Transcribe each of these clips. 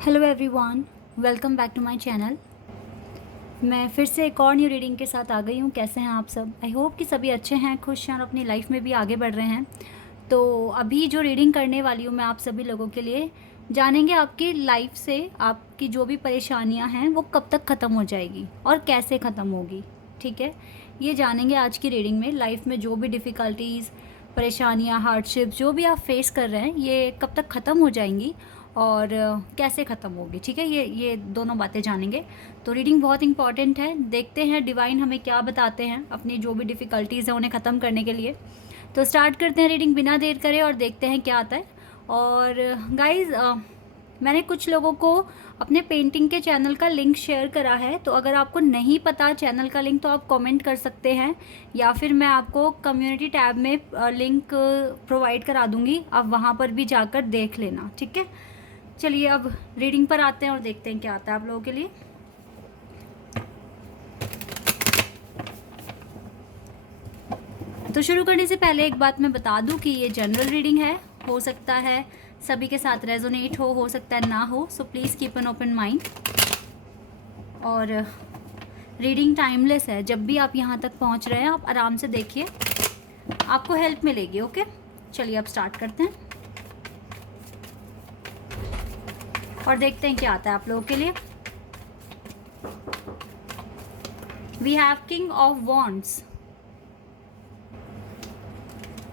Hello everyone, welcome back to my channel. मैं फिर से एक और न्यू रीडिंग के साथ आ गई हूँ। कैसे हैं आप सब? आई होप कि सभी अच्छे हैं, खुश हैं और अपनी लाइफ में भी आगे बढ़ रहे हैं। तो अभी जो रीडिंग करने वाली हूँ मैं आप सभी लोगों के लिए, जानेंगे आपकी लाइफ से आपकी जो भी परेशानियाँ हैं वो कब तक ख़त्म हो जाएगी और कैसे ख़त्म होगी। ठीक है, ये जानेंगे आज की रीडिंग में। लाइफ में जो भी डिफ़िकल्टीज़, परेशानियाँ, हार्डशिप जो भी आप फेस कर रहे हैं ये कब तक ख़त्म हो जाएंगी और कैसे ख़त्म होगी। ठीक है, ये दोनों बातें जानेंगे। तो रीडिंग बहुत इंपॉर्टेंट है। देखते हैं डिवाइन हमें क्या बताते हैं अपनी जो भी डिफ़िकल्टीज़ हैं उन्हें ख़त्म करने के लिए। तो स्टार्ट करते हैं रीडिंग बिना देर करे और देखते हैं क्या आता है। और गाइज़, मैंने कुछ लोगों को अपने पेंटिंग के चैनल का लिंक शेयर करा है, तो अगर आपको नहीं पता चैनल का लिंक तो आप कमेंट कर सकते हैं या फिर मैं आपको कम्युनिटी टैब में लिंक प्रोवाइड करा दूंगी, आप वहाँ पर भी जाकर देख लेना। ठीक है, चलिए अब रीडिंग पर आते हैं और देखते हैं क्या आता है आप लोगों के लिए। तो शुरू करने से पहले एक बात मैं बता दूं कि ये जनरल रीडिंग है, हो सकता है सभी के साथ रेजोनेट हो सकता है ना हो, so please keep an open mind. और रीडिंग टाइमलेस है, जब भी आप यहाँ तक पहुँच रहे हैं आप आराम से देखिए, आपको हेल्प मिलेगी। ओके, चलिए अब स्टार्ट करते हैं और देखते हैं क्या आता है आप लोगों के लिए। We have king of wands.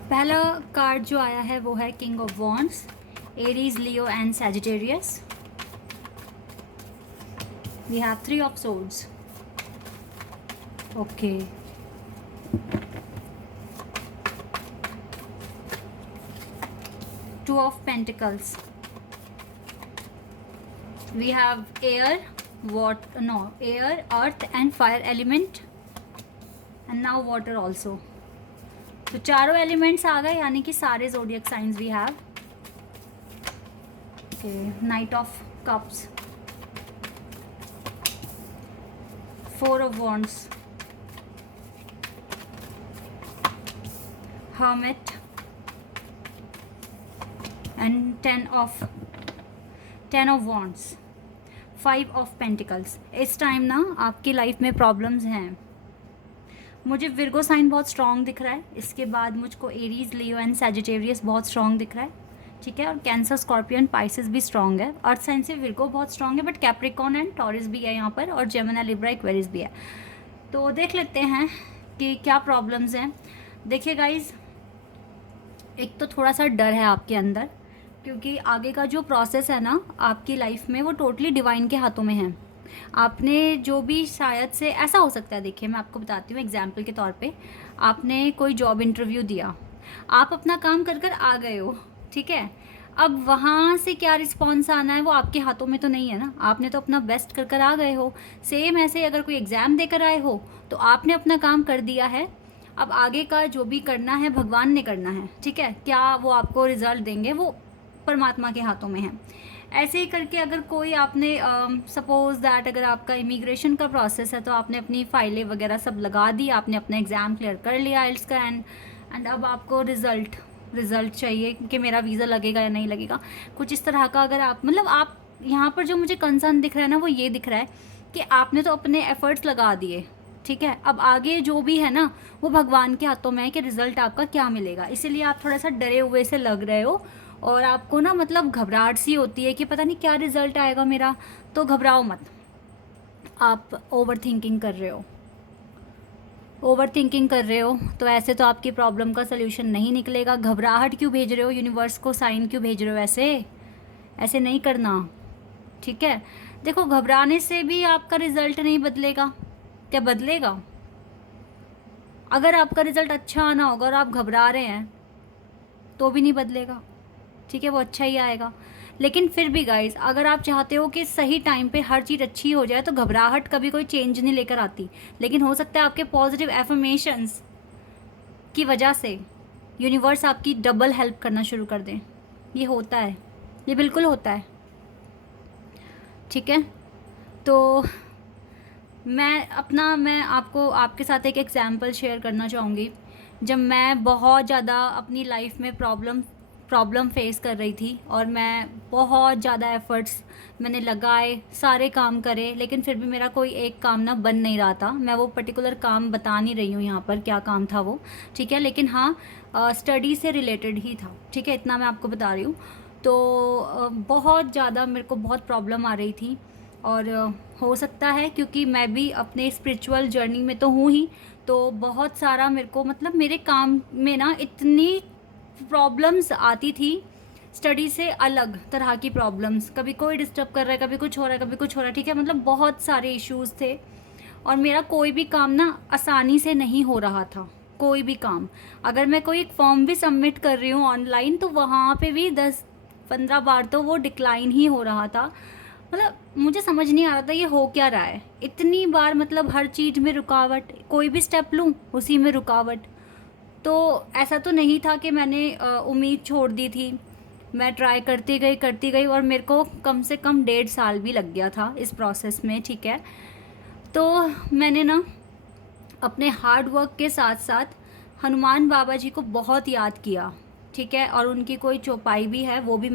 पहला कार्ड जो आया है वो है king of wands, Aries, Leo and Sagittarius. We have three of swords. Okay, two of pentacles. We have air, air, earth and fire element and now water also. तो चारों elements आ गए, यानी कि सारे zodiac signs we have. Okay, knight of cups, four of wands, hermit and ten of wands, five of pentacles. इस time ना आपकी लाइफ में प्रॉब्लम्स हैं। मुझे विर्गो साइन बहुत स्ट्रॉन्ग दिख रहा है, इसके बाद मुझको एरीज, लियो एंड सैजिटेरियस बहुत स्ट्रॉन्ग दिख रहा है। ठीक है, और कैंसर, स्कॉर्पियन, पाइसिस भी स्ट्रॉन्ग है। अर्थ साइन से विर्गो बहुत स्ट्रॉन्ग है, बट कैप्रिकॉर्न एंड टॉरस भी है यहाँ पर, और जेमिनी, लिब्रा, एक्वेरियस भी है। तो देख लेते हैं कि क्या प्रॉब्लम्स हैं। देखिए गाइज, एक तो थोड़ा सा डर है आपके अंदर, क्योंकि आगे का जो प्रोसेस है ना आपकी लाइफ में वो टोटली डिवाइन के हाथों में है। आपने जो भी, शायद से ऐसा हो सकता है, देखिए मैं आपको बताती हूँ एग्जाम्पल के तौर पे, आपने कोई जॉब इंटरव्यू दिया, आप अपना काम कर कर आ गए हो। ठीक है, अब वहाँ से क्या रिस्पॉन्स आना है वो आपके हाथों में तो नहीं है ना, आपने तो अपना बेस्ट कर कर आ गए हो। सेम ऐसे अगर कोई एग्ज़ाम देकर आए हो तो आपने अपना काम कर दिया है, अब आगे का जो भी करना है भगवान ने करना है। ठीक है, क्या वो आपको रिजल्ट देंगे वो परमात्मा के हाथों में है। ऐसे ही करके अगर कोई आपने सपोज दैट अगर आपका इमिग्रेशन का प्रोसेस है तो आपने अपनी फाइलें वगैरह सब लगा दी, आपने अपना एग्ज़ाम क्लियर कर लिया आइल्स का, एंड अब आपको रिज़ल्ट चाहिए कि मेरा वीज़ा लगेगा या नहीं लगेगा, कुछ इस तरह का। अगर आप मतलब आप यहाँ पर जो मुझे कंसर्न दिख रहा है ना वो ये दिख रहा है कि आपने तो अपने एफर्ट्स लगा दिए। ठीक है, अब आगे जो भी है ना वो भगवान के हाथों में है कि रिज़ल्ट आपका क्या मिलेगा, इसीलिए आप थोड़ा सा डरे हुए से लग रहे हो और आपको ना मतलब घबराहट सी होती है कि पता नहीं क्या रिज़ल्ट आएगा मेरा। तो घबराओ मत, आप ओवर थिंकिंग कर रहे हो तो ऐसे तो आपकी प्रॉब्लम का सल्यूशन नहीं निकलेगा। घबराहट क्यों भेज रहे हो यूनिवर्स को, साइन क्यों भेज रहे हो? ऐसे नहीं करना। ठीक है, देखो घबराने से भी आपका रिज़ल्ट नहीं बदलेगा। क्या बदलेगा? अगर आपका रिज़ल्ट अच्छा आना होगा और आप घबरा रहे हैं तो भी नहीं बदलेगा। ठीक है, वो अच्छा ही आएगा। लेकिन फिर भी गाइस, अगर आप चाहते हो कि सही टाइम पे हर चीज़ अच्छी हो जाए तो घबराहट कभी कोई चेंज नहीं लेकर आती। लेकिन हो सकता है आपके पॉजिटिव एफर्मेशंस की वजह से यूनिवर्स आपकी डबल हेल्प करना शुरू कर दें। ये होता है, ये बिल्कुल होता है। ठीक है, तो मैं आपको आपके साथ एक एग्जांपल शेयर करना चाहूँगी। जब मैं बहुत ज़्यादा अपनी लाइफ में प्रॉब्लम प्रॉब्लम फेस कर रही थी और मैं बहुत ज़्यादा एफ़र्ट्स मैंने लगाए, सारे काम करे, लेकिन फिर भी मेरा कोई एक काम ना बन नहीं रहा था। मैं वो पर्टिकुलर काम बता नहीं रही हूँ यहाँ पर क्या काम था वो, ठीक है, लेकिन हाँ स्टडी से रिलेटेड ही था, ठीक है, इतना मैं आपको बता रही हूँ। तो बहुत ज़्यादा मेरे को बहुत प्रॉब्लम आ रही थी और हो सकता है क्योंकि मैं भी अपने स्पिरिचुअल जर्नी में तो हूँ ही, तो बहुत सारा मेरे को मतलब मेरे काम में ना इतनी प्रॉब्लम्स आती थी, स्टडी से अलग तरह की प्रॉब्लम्स, कभी कोई डिस्टर्ब कर रहा है, कभी कुछ हो रहा है, कभी कुछ हो रहा है, ठीक है, मतलब बहुत सारे इश्यूज़ थे और मेरा कोई भी काम ना आसानी से नहीं हो रहा था। कोई भी काम, अगर मैं कोई एक फॉर्म भी सबमिट कर रही हूँ ऑनलाइन तो वहाँ पे भी 10-15 बार तो वो डिक्लाइन ही हो रहा था। मतलब मुझे समझ नहीं आ रहा था ये हो क्या रहा है, इतनी बार मतलब हर चीज़ में रुकावट, कोई भी स्टेप लूँ उसी में रुकावट। तो ऐसा तो नहीं था कि मैंने उम्मीद छोड़ दी थी, मैं ट्राई करती गई और मेरे को कम से कम 1.5 साल भी लग गया था इस प्रोसेस में, ठीक है। तो मैंने ना अपने हार्ड वर्क के साथ साथ हनुमान बाबा जी को बहुत याद किया, ठीक है, और उनकी कोई चौपाई भी है वो भी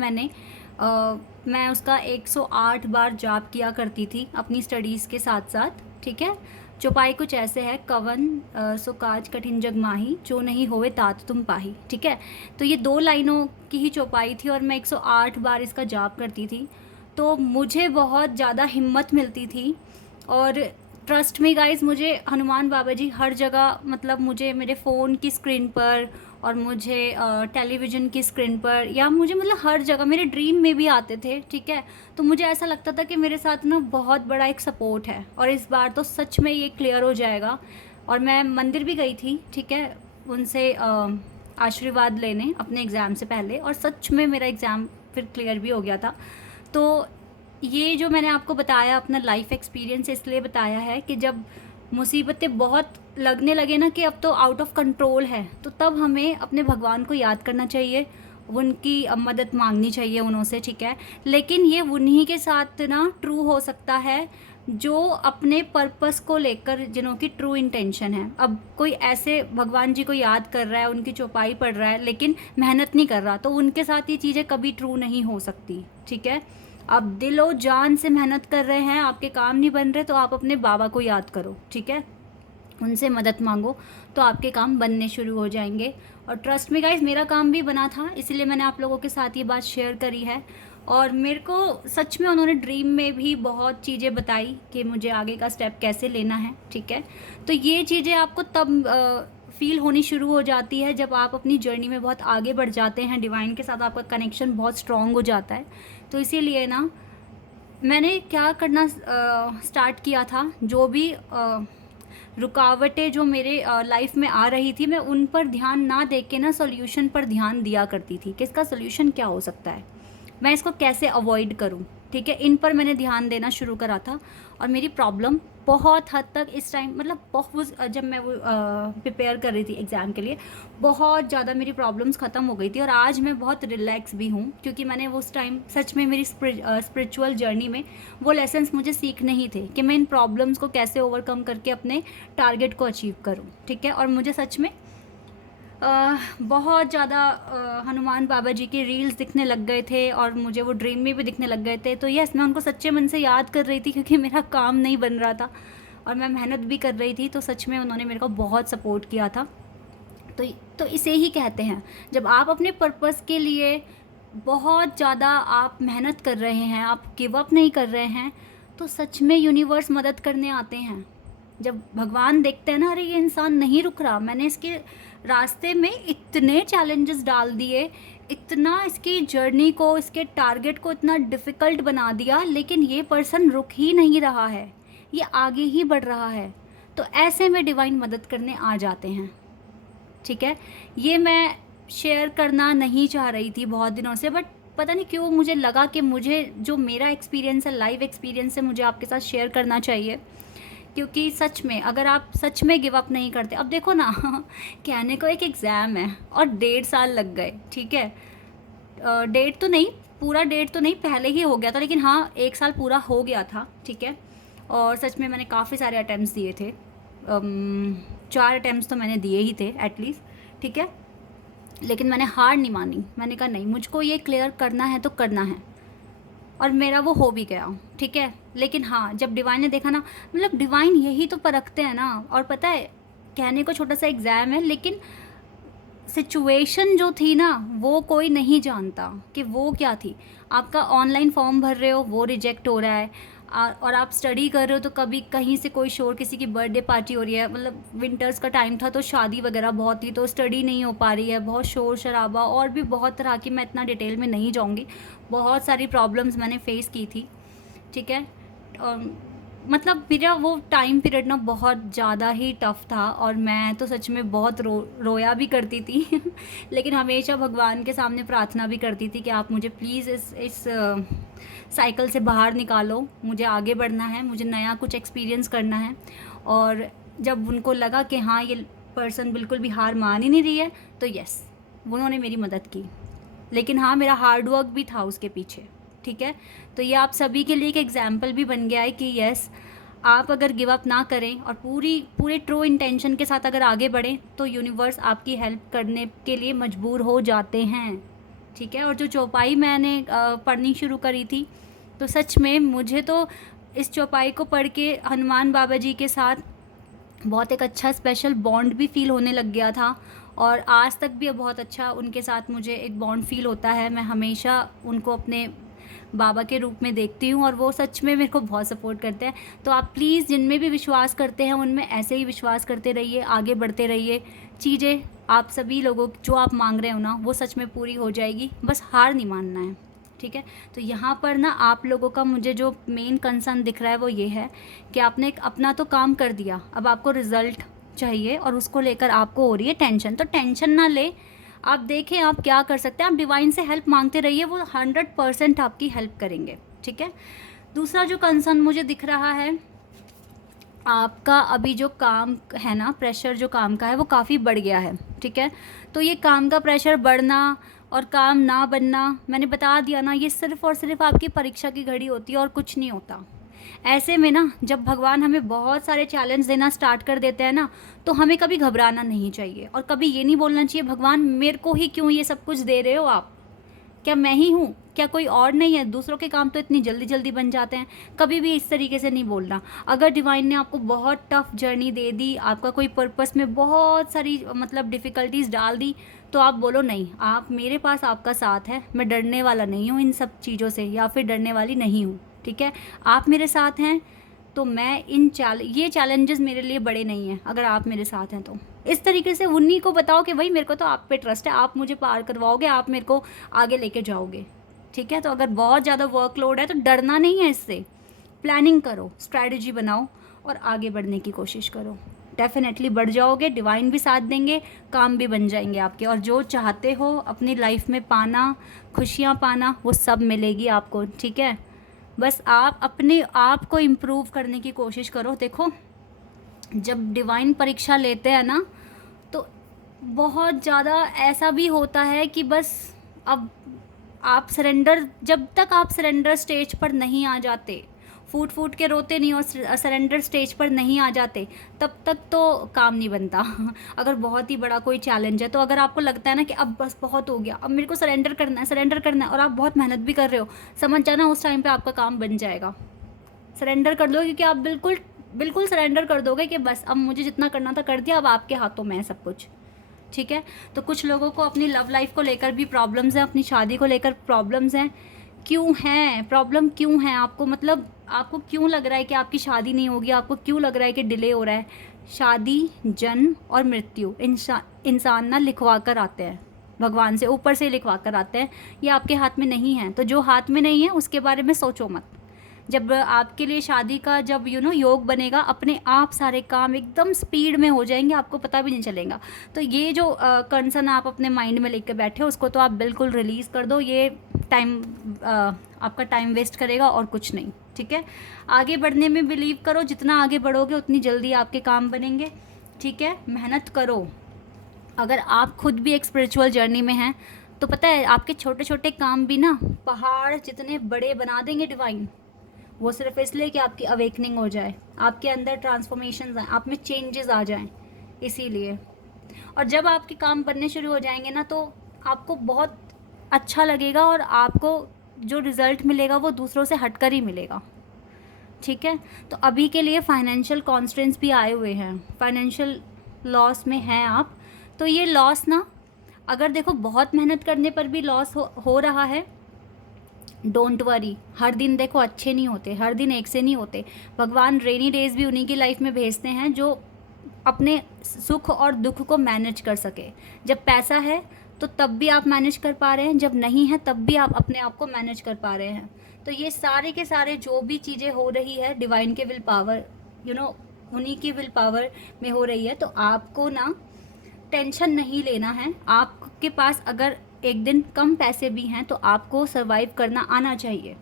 मैं उसका 108 बार जाप किया करती थी अपनी स्टडीज़ के साथ साथ, ठीक है। चौपाई कुछ ऐसे है, कवन सो काज कठिन जग माही, जो नहीं होवे तात तुम पाही, ठीक है। तो ये 2 लाइनों की ही चौपाई थी और मैं 108 बार इसका जाप करती थी, तो मुझे बहुत ज़्यादा हिम्मत मिलती थी। और ट्रस्ट मी गाइस, मुझे हनुमान बाबा जी हर जगह, मतलब मुझे मेरे फ़ोन की स्क्रीन पर और मुझे टेलीविज़न की स्क्रीन पर, या मुझे मतलब हर जगह मेरे ड्रीम में भी आते थे, ठीक है। तो मुझे ऐसा लगता था कि मेरे साथ ना बहुत बड़ा एक सपोर्ट है और इस बार तो सच में ये क्लियर हो जाएगा। और मैं मंदिर भी गई थी, ठीक है, उनसे आशीर्वाद लेने अपने एग्ज़ाम से पहले, और सच में मेरा एग्ज़ाम फिर क्लियर भी हो गया था। तो ये जो मैंने आपको बताया अपना लाइफ एक्सपीरियंस इसलिए बताया है कि जब मुसीबतें बहुत लगने लगे ना कि अब तो आउट ऑफ कंट्रोल है, तो तब हमें अपने भगवान को याद करना चाहिए, उनकी मदद मांगनी चाहिए उन्हों से, ठीक है। लेकिन ये उन्हीं के साथ ना ट्रू हो सकता है जो अपने पर्पस को लेकर, जिन्हों की ट्रू इंटेंशन है। अब कोई ऐसे भगवान जी को याद कर रहा है, उनकी चौपाई पढ़ रहा है, लेकिन मेहनत नहीं कर रहा, तो उनके साथ ये चीज़ें कभी ट्रू नहीं हो सकती, ठीक है। आप दिलो जान से मेहनत कर रहे हैं, आपके काम नहीं बन रहे, तो आप अपने बाबा को याद करो, ठीक है, उनसे मदद मांगो, तो आपके काम बनने शुरू हो जाएंगे। और ट्रस्ट में गाइस, मेरा काम भी बना था, इसलिए मैंने आप लोगों के साथ ये बात शेयर करी है। और मेरे को सच में उन्होंने ड्रीम में भी बहुत चीज़ें बताई कि मुझे आगे का स्टेप कैसे लेना है, ठीक है। तो ये चीज़ें आपको तब फील होनी शुरू हो जाती है जब आप अपनी जर्नी में बहुत आगे बढ़ जाते हैं, डिवाइन के साथ आपका कनेक्शन बहुत स्ट्रॉन्ग हो जाता है। तो इसीलिए ना मैंने क्या करना स्टार्ट किया था, जो भी रुकावटें जो मेरे लाइफ में आ रही थी, मैं उन पर ध्यान ना दे के ना सॉल्यूशन पर ध्यान दिया करती थी कि इसका सॉल्यूशन क्या हो सकता है, मैं इसको कैसे अवॉइड करूं, ठीक है। इन पर मैंने ध्यान देना शुरू करा था और मेरी प्रॉब्लम बहुत हद तक इस टाइम, मतलब बहुत, जब मैं वो प्रिपेयर कर रही थी एग्ज़ाम के लिए, बहुत ज़्यादा मेरी प्रॉब्लम्स ख़त्म हो गई थी और आज मैं बहुत रिलैक्स भी हूँ, क्योंकि मैंने वो उस टाइम सच में मेरी स्पिरिचुअल जर्नी में वो लेसन्स मुझे सीखने ही थे कि मैं इन प्रॉब्लम्स को कैसे ओवरकम करके अपने टारगेट को अचीव करूँ, ठीक है। और मुझे सच में बहुत ज़्यादा हनुमान बाबा जी के रील्स दिखने लग गए थे और मुझे वो ड्रीम में भी दिखने लग गए थे। तो यस, मैं उनको सच्चे मन से याद कर रही थी, क्योंकि मेरा काम नहीं बन रहा था और मैं मेहनत भी कर रही थी, तो सच में उन्होंने मेरे को बहुत सपोर्ट किया था। तो इसे ही कहते हैं, जब आप अपने पर्पस के लिए बहुत ज़्यादा आप मेहनत कर रहे हैं, आप गिव अप नहीं कर रहे हैं, तो सच में यूनिवर्स मदद करने आते हैं। जब भगवान देखते हैं ना, अरे ये इंसान नहीं रुक रहा, मैंने इसके रास्ते में इतने चैलेंजेस डाल दिए, इतना इसकी जर्नी को, इसके टारगेट को इतना डिफ़िकल्ट बना दिया, लेकिन ये पर्सन रुक ही नहीं रहा है, ये आगे ही बढ़ रहा है, तो ऐसे में डिवाइन मदद करने आ जाते हैं, ठीक है। ये मैं शेयर करना नहीं चाह रही थी बहुत दिनों से, बट पता नहीं क्यों मुझे लगा कि मुझे जो मेरा एक्सपीरियंस है, लाइव एक्सपीरियंस है, मुझे आपके साथ शेयर करना चाहिए, क्योंकि सच में अगर आप सच में गिव अप नहीं करते, अब देखो ना कहने को एक एग्ज़ाम है और 1.5 साल लग गए, ठीक है। डेट तो नहीं, पूरा डेट तो नहीं, पहले ही हो गया था, लेकिन हाँ 1 साल पूरा हो गया था, ठीक है। और सच में मैंने काफ़ी सारे अटैम्प्ट्स दिए थे, 4 अटैम्प्ट्स तो मैंने दिए ही थे एटलीस्ट, ठीक है। लेकिन मैंने हार नहीं मानी, मैंने कहा नहीं, मुझको ये क्लियर करना है तो करना है, और मेरा वो हो भी गया, ठीक है। लेकिन हाँ, जब डिवाइन ने देखा ना, मतलब डिवाइन यही तो परखते हैं ना। और पता है, कहने को छोटा सा एग्ज़ाम है, लेकिन सिचुएशन जो थी ना, वो कोई नहीं जानता कि वो क्या थी। आपका ऑनलाइन फॉर्म भर रहे हो, वो रिजेक्ट हो रहा है, और आप स्टडी कर रहे हो तो कभी कहीं से कोई शोर, किसी की बर्थडे पार्टी हो रही है, मतलब विंटर्स का टाइम था तो शादी वगैरह बहुत थी, तो स्टडी नहीं हो पा रही है, बहुत शोर शराबा, और भी बहुत तरह की, मैं इतना डिटेल में नहीं जाऊँगी, बहुत सारी प्रॉब्लम्स मैंने फेस की थी, ठीक है। और मतलब मेरा वो टाइम पीरियड ना बहुत ज़्यादा ही टफ़ था, और मैं तो सच में बहुत रोया भी करती थी लेकिन हमेशा भगवान के सामने प्रार्थना भी करती थी कि आप मुझे प्लीज़ इस साइकिल से बाहर निकालो, मुझे आगे बढ़ना है, मुझे नया कुछ एक्सपीरियंस करना है। और जब उनको लगा कि हाँ, ये पर्सन बिल्कुल भी हार मान ही नहीं रही है, तो यस, उन्होंने मेरी मदद की। लेकिन हाँ, मेरा हार्ड वर्क भी था उसके पीछे, ठीक है। तो ये आप सभी के लिए एक एग्जाम्पल भी बन गया है कि यस, आप अगर गिव अप ना करें और पूरे ट्रू इंटेंशन के साथ अगर आगे बढ़ें, तो यूनिवर्स आपकी हेल्प करने के लिए मजबूर हो जाते हैं, ठीक है। और जो चौपाई मैंने पढ़नी शुरू करी थी, तो सच में मुझे तो इस चौपाई को पढ़ के हनुमान बाबा जी के साथ बहुत एक अच्छा स्पेशल बॉन्ड भी फ़ील होने लग गया था, और आज तक भी बहुत अच्छा उनके साथ मुझे एक बॉन्ड फ़ील होता है। मैं हमेशा उनको अपने बाबा के रूप में देखती हूँ, और वो सच में मेरे को बहुत सपोर्ट करते हैं। तो आप प्लीज़ जिनमें भी विश्वास करते हैं, उनमें ऐसे ही विश्वास करते रहिए, आगे बढ़ते रहिए। चीज़ें आप सभी लोगों जो आप मांग रहे हो ना, वो सच में पूरी हो जाएगी, बस हार नहीं मानना है, ठीक है। तो यहाँ पर ना आप लोगों का मुझे जो मेन कंसर्न दिख रहा है वो ये है कि आपने एक अपना तो काम कर दिया, अब आपको रिज़ल्ट चाहिए, और उसको लेकर आपको हो रही है टेंशन। तो टेंशन ना ले, आप देखें आप क्या कर सकते हैं, आप डिवाइन से हेल्प मांगते रहिए, वो 100% आपकी हेल्प करेंगे, ठीक है। दूसरा जो कंसर्न मुझे दिख रहा है, आपका अभी जो काम है ना, प्रेशर जो काम का है वो काफ़ी बढ़ गया है, ठीक है। तो ये काम का प्रेशर बढ़ना और काम ना बनना, मैंने बता दिया ना, ये सिर्फ़ और सिर्फ आपकी परीक्षा की घड़ी होती है, और कुछ नहीं होता। ऐसे में ना, जब भगवान हमें बहुत सारे चैलेंज देना स्टार्ट कर देते हैं ना, तो हमें कभी घबराना नहीं चाहिए, और कभी ये नहीं बोलना चाहिए भगवान मेरे को ही क्यों ये सब कुछ दे रहे हो आप, क्या मैं ही हूँ, क्या कोई और नहीं है, दूसरों के काम तो इतनी जल्दी जल्दी बन जाते हैं। कभी भी इस तरीके से नहीं बोलना। अगर डिवाइन ने आपको बहुत टफ जर्नी दे दी, आपका कोई पर्पस में बहुत सारी मतलब डिफ़िकल्टीज़ डाल दी, तो आप बोलो नहीं, आप मेरे पास आपका साथ है, मैं डरने वाला नहीं हूँ इन सब चीज़ों से, या फिर डरने वाली नहीं हूँ, ठीक है। आप मेरे साथ हैं, तो मैं ये चैलेंजेस मेरे लिए बड़े नहीं हैं, अगर आप मेरे साथ हैं तो। इस तरीके से उन्हीं को बताओ कि भाई मेरे को तो आप पे ट्रस्ट है, आप मुझे पार करवाओगे, आप मेरे को आगे लेके जाओगे, ठीक है। तो अगर बहुत ज़्यादा वर्कलोड है तो डरना नहीं है इससे, प्लानिंग करो, स्ट्रैटेजी बनाओ, और आगे बढ़ने की कोशिश करो। डेफिनेटली बढ़ जाओगे, डिवाइन भी साथ देंगे, काम भी बन जाएंगे आपके, और जो चाहते हो अपनी लाइफ में पाना, खुशियाँ पाना, वो सब मिलेगी आपको, ठीक है। बस आप अपने आप को इम्प्रूव करने की कोशिश करो। देखो, जब डिवाइन परीक्षा लेते हैं ना, तो बहुत ज़्यादा ऐसा भी होता है कि बस अब आप सरेंडर, जब तक आप सरेंडर स्टेज पर नहीं आ जाते, फूट फूट के रोते नहीं और सरेंडर स्टेज पर नहीं आ जाते, तब तक तो काम नहीं बनता अगर बहुत ही बड़ा कोई चैलेंज है, तो अगर आपको लगता है ना कि अब बस बहुत हो गया, अब मेरे को सरेंडर करना है, सरेंडर करना है, और आप बहुत मेहनत भी कर रहे हो, समझ जाना उस टाइम पे आपका काम बन जाएगा। सरेंडर कर दो, क्योंकि आप बिल्कुल बिल्कुल सरेंडर कर दोगे कि बस अब मुझे जितना करना था कर दिया, अब आपके हाथों में है सब कुछ, ठीक है। तो कुछ लोगों को अपनी लव लाइफ को लेकर भी प्रॉब्लम्स हैं, अपनी शादी को लेकर प्रॉब्लम्स हैं। क्यों हैं प्रॉब्लम, क्यों है आपको, मतलब आपको क्यों लग रहा है कि आपकी शादी नहीं होगी, आपको क्यों लग रहा है कि डिले हो रहा है। शादी, जन्म और मृत्यु इंसान ना लिखवा कर आते हैं, भगवान से ऊपर से लिखवा कर आते हैं, ये आपके हाथ में नहीं है। तो जो हाथ में नहीं है उसके बारे में सोचो मत। जब आपके लिए शादी का जब योग बनेगा, अपने आप सारे काम एकदम स्पीड में हो जाएंगे, आपको पता भी नहीं चलेगा। तो ये जो कंसर्न आप अपने माइंड में लेकर बैठे हो, उसको तो आप बिल्कुल रिलीज़ कर दो। ये टाइम आपका टाइम वेस्ट करेगा और कुछ नहीं, ठीक है। आगे बढ़ने में बिलीव करो, जितना आगे बढ़ोगे उतनी जल्दी आपके काम बनेंगे, ठीक है। मेहनत करो। अगर आप खुद भी एक स्पिरिचुअल जर्नी में हैं, तो पता है आपके छोटे छोटे काम भी ना पहाड़ जितने बड़े बना देंगे डिवाइन, वो सिर्फ इसलिए कि आपकी अवेकनिंग हो जाए, आपके अंदर ट्रांसफॉर्मेशन आए, आप में चेंजेस आ जाएं, इसीलिए। और जब आपके काम बनने शुरू हो जाएंगे ना तो आपको बहुत अच्छा लगेगा और आपको जो रिज़ल्ट मिलेगा वो दूसरों से हटकर ही मिलेगा। ठीक है, तो अभी के लिए फाइनेंशियल कॉन्स्टेंट्स भी आए हुए हैं, फाइनेंशियल लॉस में हैं आप। तो ये लॉस ना, अगर देखो बहुत मेहनत करने पर भी लॉस हो रहा है, डोंट वरी। हर दिन देखो अच्छे नहीं होते, हर दिन एक से नहीं होते। भगवान रेनी डेज भी उन्हीं की लाइफ में भेजते हैं जो अपने सुख और दुख को मैनेज कर सके। जब पैसा है तो तब भी आप मैनेज कर पा रहे हैं, जब नहीं है तब भी आप अपने आप को मैनेज कर पा रहे हैं। तो ये सारे के सारे जो भी चीज़ें हो रही है डिवाइन के विल पावर, उन्हीं की विल पावर में हो रही है। तो आपको ना टेंशन नहीं लेना है। आपके पास अगर एक दिन कम पैसे भी हैं तो आपको सर्वाइव करना आना चाहिए।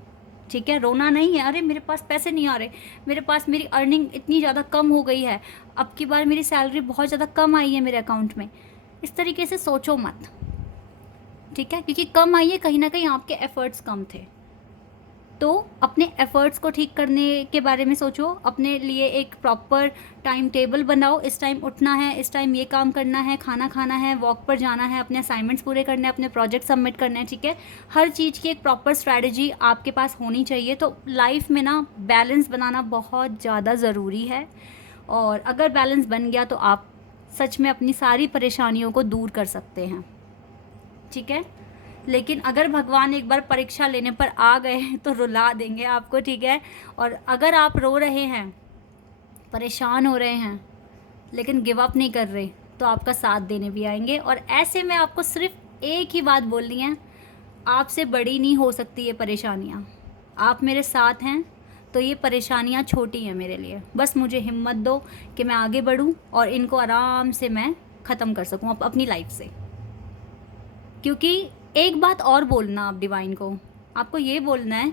ठीक है, रोना नहीं है, अरे मेरे पास पैसे नहीं आ रहे, मेरे पास मेरी अर्निंग इतनी ज़्यादा कम हो गई है, अब की बार मेरी सैलरी बहुत ज़्यादा कम आई है मेरे अकाउंट में। इस तरीके से सोचो मत। ठीक है, क्योंकि कम आई है, कहीं ना कहीं आपके एफ़र्ट्स कम थे। तो अपने एफ़र्ट्स को ठीक करने के बारे में सोचो, अपने लिए एक प्रॉपर टाइम टेबल बनाओ। इस टाइम उठना है, इस टाइम ये काम करना है, खाना खाना है, वॉक पर जाना है, अपने असाइनमेंट्स पूरे करने हैं, अपने प्रोजेक्ट सबमिट करने हैं। ठीक है, हर चीज़ की एक प्रॉपर स्ट्रैटेजी आपके पास होनी चाहिए। तो लाइफ में ना बैलेंस बनाना बहुत ज़्यादा ज़रूरी है, और अगर बैलेंस बन गया तो आप सच में अपनी सारी परेशानियों को दूर कर सकते हैं। ठीक है, लेकिन अगर भगवान एक बार परीक्षा लेने पर आ गए तो रुला देंगे आपको। ठीक है, और अगर आप रो रहे हैं, परेशान हो रहे हैं, लेकिन गिव अप नहीं कर रहे, तो आपका साथ देने भी आएंगे। और ऐसे में आपको सिर्फ एक ही बात बोलनी है, आपसे बड़ी नहीं हो सकती ये परेशानियाँ। आप मेरे साथ हैं तो ये परेशानियाँ छोटी हैं मेरे लिए। बस मुझे हिम्मत दो कि मैं आगे बढ़ूँ और इनको आराम से मैं ख़त्म कर सकूँ अपनी लाइफ से। क्योंकि एक बात और बोलना आप डिवाइन को, आपको ये बोलना है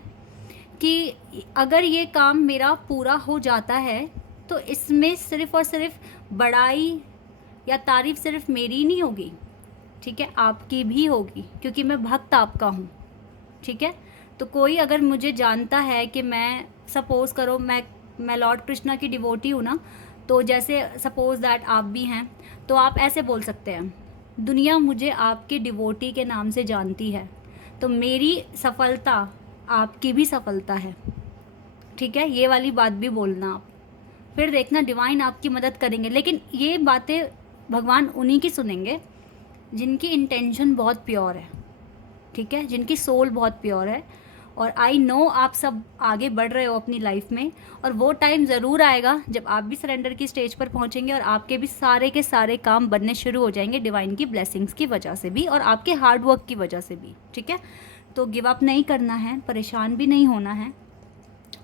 कि अगर ये काम मेरा पूरा हो जाता है तो इसमें सिर्फ़ और सिर्फ बड़ाई या तारीफ़ सिर्फ मेरी नहीं होगी, ठीक है, आपकी भी होगी, क्योंकि मैं भक्त आपका हूँ। ठीक है, तो कोई अगर मुझे जानता है कि मैं सपोज़ करो मैं लॉर्ड कृष्णा की डिवोटी हूँ ना, तो जैसे सपोज़ दैट आप भी हैं, तो आप ऐसे बोल सकते हैं, दुनिया मुझे आपके डिवोटी के नाम से जानती है, तो मेरी सफलता आपकी भी सफलता है। ठीक है, ये वाली बात भी बोलना आप, फिर देखना डिवाइन आपकी मदद करेंगे। लेकिन ये बातें भगवान उन्हीं की सुनेंगे जिनकी इंटेंशन बहुत प्योर है। ठीक है, जिनकी सोल बहुत प्योर है। और आई नो आप सब आगे बढ़ रहे हो अपनी लाइफ में, और वो टाइम ज़रूर आएगा जब आप भी सरेंडर की स्टेज पर पहुंचेंगे और आपके भी सारे के सारे काम बनने शुरू हो जाएंगे डिवाइन की ब्लेसिंग्स की वजह से भी और आपके हार्ड वर्क की वजह से भी। ठीक है, तो गिव अप नहीं करना है, परेशान भी नहीं होना है,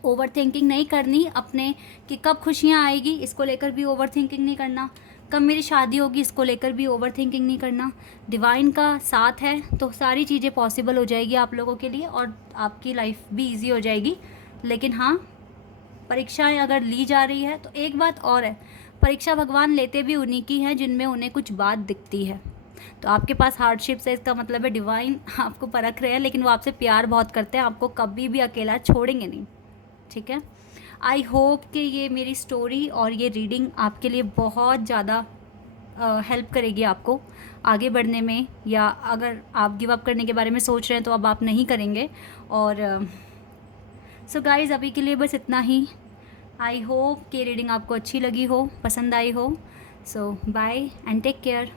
ओवर थिंकिंग नहीं करनी अपने कि कब खुशियाँ आएगी इसको लेकर भी ओवर थिंकिंग नहीं करना, कब मेरी शादी होगी इसको लेकर भी ओवर थिंकिंग नहीं करना। डिवाइन का साथ है तो सारी चीज़ें पॉसिबल हो जाएगी आप लोगों के लिए और आपकी लाइफ भी इजी हो जाएगी। लेकिन हाँ, परीक्षाएं अगर ली जा रही है तो एक बात और है, परीक्षा भगवान लेते भी उन्हीं की हैं जिनमें उन्हें कुछ बात दिखती है। तो आपके पास हार्डशिप्स है, इसका मतलब है डिवाइन आपको परख रहे हैं, लेकिन वो आपसे प्यार बहुत करते हैं, आपको कभी भी अकेला छोड़ेंगे नहीं। ठीक है, आई होप कि ये मेरी स्टोरी और ये रीडिंग आपके लिए बहुत ज़्यादा हेल्प करेगी आपको आगे बढ़ने में, या अगर आप गिव अप करने के बारे में सोच रहे हैं तो अब आप नहीं करेंगे। और सो गाइज़, अभी के लिए बस इतना ही। आई होप कि रीडिंग आपको अच्छी लगी हो, पसंद आई हो। सो बाय एंड टेक केयर।